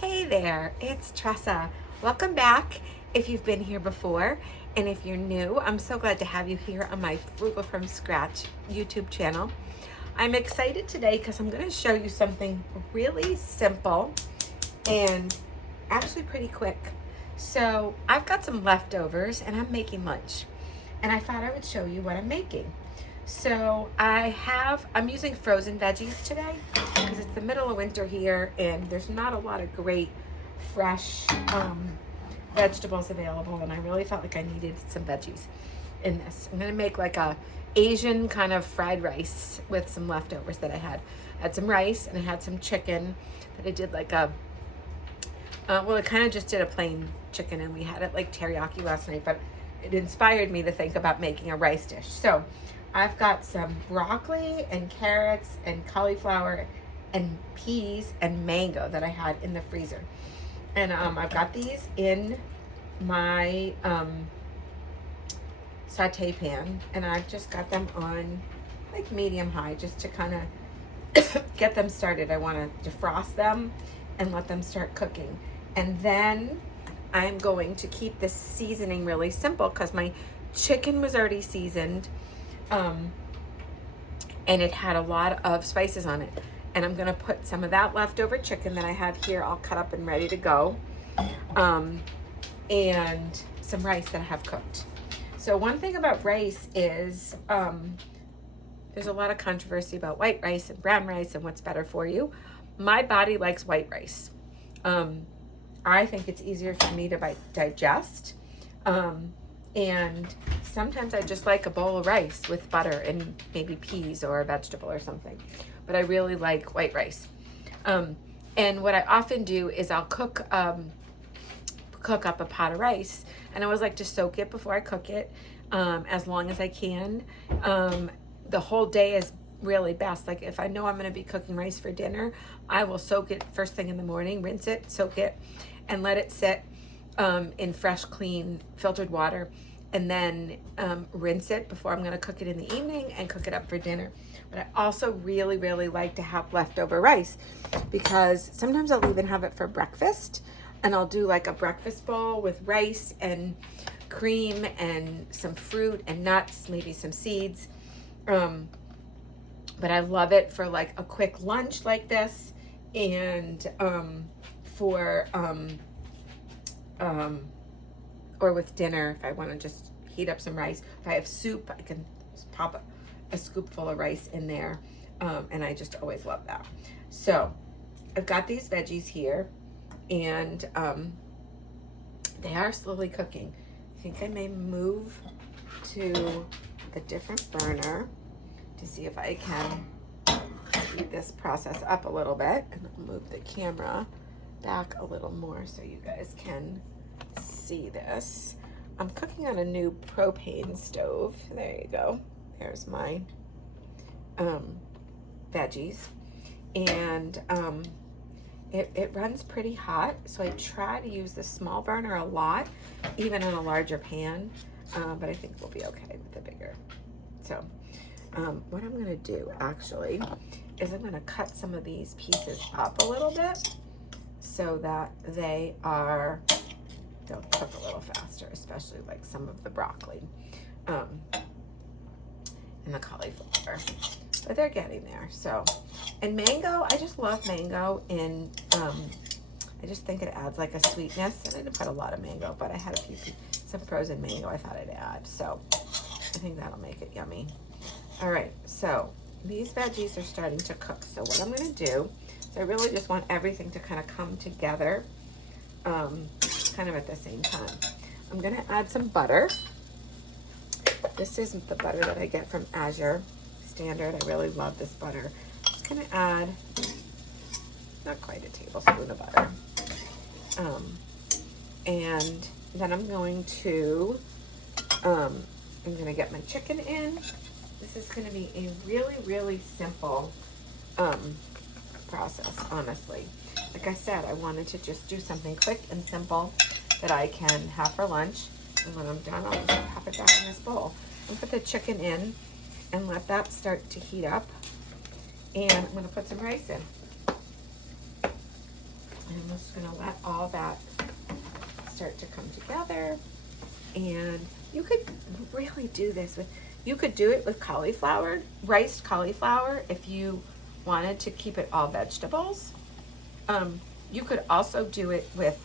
Hey there, it's Tresa. Welcome back if you've been here before. And if you're new, I'm so glad to have you here on my Frugal from Scratch YouTube channel. I'm excited today because I'm going to show you something really simple and actually pretty quick. So I've got some leftovers and I'm making lunch. And I thought I would show you what I'm making. So I'm using frozen veggies today because it's the middle of winter here and there's not a lot of great fresh vegetables available, and I really felt like I needed some veggies in this. I'm gonna make like a Asian kind of fried rice with some leftovers that I had. I had some rice and I had some chicken that I did like a well, I kind of just did a plain chicken and we had it like teriyaki last night, but it inspired me to think about making a rice dish. So I've got some broccoli and carrots and cauliflower and peas and mango that I had in the freezer. And I've got these in my saute pan, and I've just got them on like medium high just to kind of get them started. I want to defrost them and let them start cooking. And then I'm going to keep this seasoning really simple because my chicken was already seasoned. And it had a lot of spices on it. And I'm gonna put some of that leftover chicken that I have here all cut up and ready to go. And some rice that I have cooked. So one thing about rice is there's a lot of controversy about white rice and brown rice and what's better for you. My body likes white rice. I think it's easier for me to digest. And sometimes I just like a bowl of rice with butter and maybe peas or a vegetable or something. But I really like white rice. And what I often do is I'll cook up a pot of rice, and I always like to soak it before I cook it as long as I can. The whole day is really best. Like if I know I'm going to be cooking rice for dinner, I will soak it first thing in the morning, rinse it, soak it, and let it sit in fresh, clean, filtered water, and then rinse it before I'm going to cook it in the evening and cook it up for dinner. But I also really, really like to have leftover rice because sometimes I'll even have it for breakfast, and I'll do like a breakfast bowl with rice and cream and some fruit and nuts, maybe some seeds. But I love it for like a quick lunch like this, and for or with dinner if I want to just heat up some rice. If I have soup, I can just pop a scoop full of rice in there, and I just always love that. So I've got these veggies here, and they are slowly cooking. I think I may move to a different burner to see if I can speed this process up a little bit, and I'll move the camera back a little more so you guys can see this. I'm cooking on a new propane stove. There you go. There's my veggies, and it runs pretty hot, so I try to use the small burner a lot, even on a larger pan, but I think we'll be okay with the bigger. So what I'm going to do actually is I'm going to cut some of these pieces up a little bit so that they'll cook a little faster, especially like some of the broccoli and the cauliflower. But they're getting there. So, and mango, I just love mango, and I just think it adds like a sweetness. And I didn't put a lot of mango, but I had some frozen mango I thought I'd add. So I think that'll make it yummy. All right, so these veggies are starting to cook. So what I'm gonna do is I really just want everything to kind of come together kind of at the same time. I'm gonna add some butter. This is the butter that I get from Azure standard. I really love this butter. Just gonna add not quite a tablespoon of butter. And then I'm going to get my chicken in. This is gonna be a really, really simple process, honestly. Like I said, I wanted to just do something quick and simple that I can have for lunch. And when I'm done, I'll just pop it back in this bowl and put the chicken in and let that start to heat up. And I'm gonna put some rice in. And we'll just gonna let all that start to come together. And you could really do this with, you could do it with cauliflower, riced cauliflower, if you wanted to keep it all vegetables. You could also do it with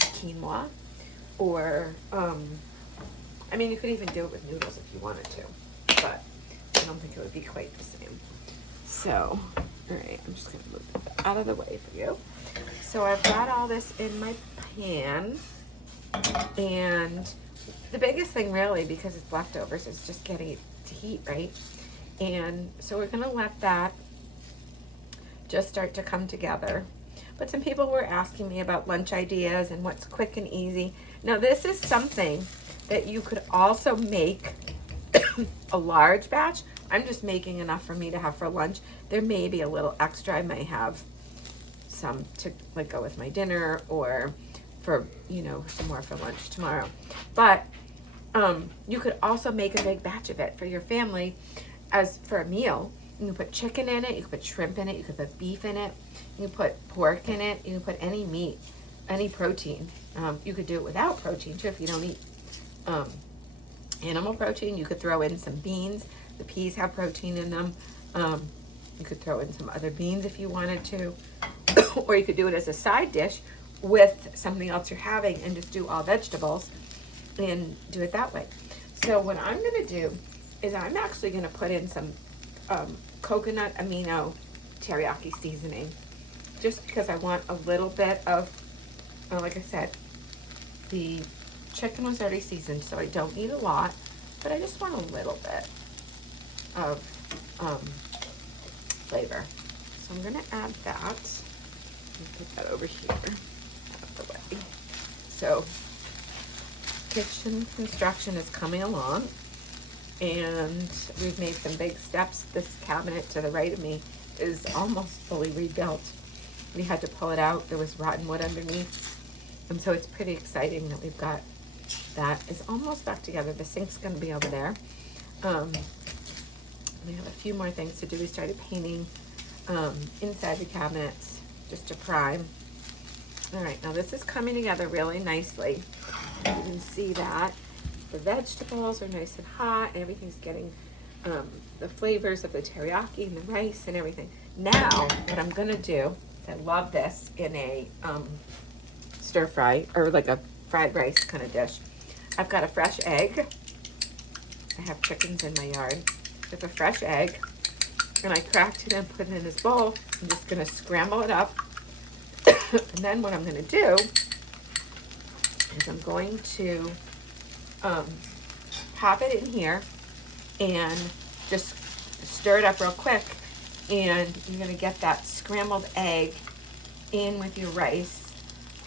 quinoa, or I mean, you could even do it with noodles if you wanted to, but I don't think it would be quite the same. So, all right, I'm just gonna move it out of the way for you. So I've got all this in my pan, and the biggest thing really, because it's leftovers, is just getting it to heat, right? And so we're gonna let that just start to come together. But some people were asking me about lunch ideas and what's quick and easy. Now this is something that you could also make a large batch. I'm just making enough for me to have for lunch. There may be a little extra. I may have some to like go with my dinner, or for, you know, some more for lunch tomorrow. But you could also make a big batch of it for your family as for a meal. You can put chicken in it, you can put shrimp in it, you can put beef in it, you can put pork in it, you can put any meat, any protein. You could do it without protein too if you don't eat animal protein. You could throw in some beans. The peas have protein in them. You could throw in some other beans if you wanted to. Or you could do it as a side dish with something else you're having and just do all vegetables and do it that way. So what I'm gonna do is I'm actually gonna put in some coconut amino teriyaki seasoning, just because I want a little bit of, like I said, the chicken was already seasoned, so I don't need a lot, but I just want a little bit of flavor. So I'm gonna add that. Let me put that over here, out of the way. So kitchen construction is coming along, and we've made some big steps. This cabinet to the right of me is almost fully rebuilt. We had to pull it out. There was rotten wood underneath. And so it's pretty exciting that we've got that. It's almost back together. The sink's gonna be over there. We have a few more things to do. We started painting inside the cabinets just to prime. All right, now this is coming together really nicely. You can see that. The vegetables are nice and hot, and everything's getting the flavors of the teriyaki and the rice and everything. Now, what I'm gonna do, I love this in a stir fry, or like a fried rice kind of dish. I've got a fresh egg. I have chickens in my yard. With a fresh egg, and I cracked it and put it in this bowl. I'm just gonna scramble it up. And then what I'm gonna do is I'm going to pop it in here and just stir it up real quick, and you're gonna get that scrambled egg in with your rice,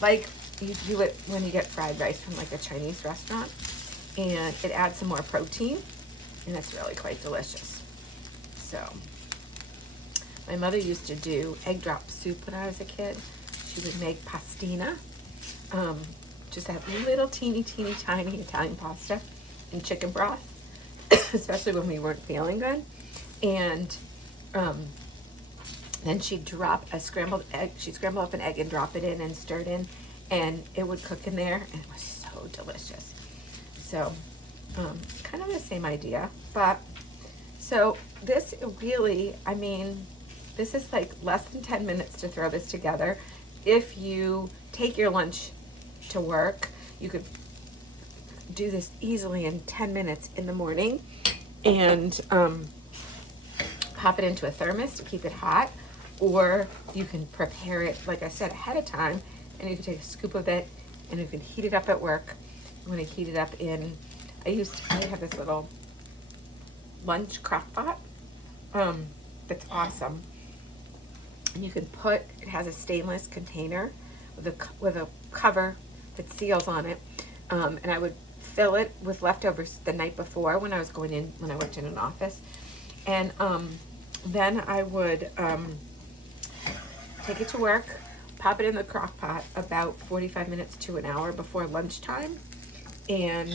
like you do it when you get fried rice from like a Chinese restaurant, and it adds some more protein, and it's really quite delicious. So my mother used to do egg drop soup when I was a kid. She would make pastina, just that little teeny tiny Italian pasta and chicken broth, especially when we weren't feeling good. And then she'd drop a scrambled egg. She'd scramble up an egg and drop it in and stir it in, and it would cook in there, and it was so delicious. So kind of the same idea, but so this really, I mean, this is like less than 10 minutes to throw this together. If you take your lunch to work, you could do this easily in 10 minutes in the morning, and pop it into a thermos to keep it hot, or you can prepare it, like I said, ahead of time, and you can take a scoop of it and you can heat it up at work. I'm gonna heat it up in, I have this little lunch crock pot that's awesome. And you can put, it has a stainless container with a cover that seals on it, and I would fill it with leftovers the night before when I was going in, when I worked in an office, and then I would take it to work, pop it in the crock pot about 45 minutes to an hour before lunchtime, and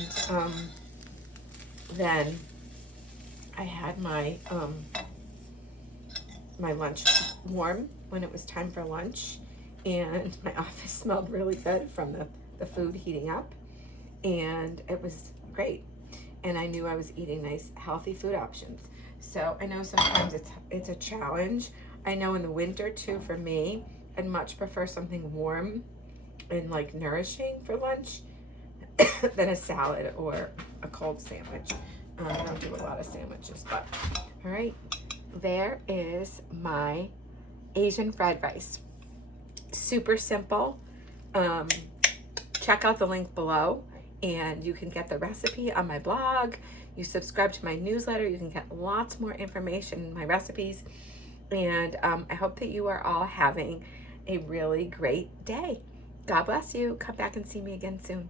then I had my my lunch warm when it was time for lunch, and my office smelled really good from the food heating up, and it was great. And I knew I was eating nice, healthy food options. So I know sometimes it's a challenge. I know in the winter too, for me, I'd much prefer something warm and like nourishing for lunch than a salad or a cold sandwich. I don't do a lot of sandwiches, but all right, there is my Asian fried rice. Super simple. Check out the link below and you can get the recipe on my blog. You subscribe to my newsletter, you can get lots more information in my recipes. And I hope that you are all having a really great day. God bless you. Come back and see me again soon.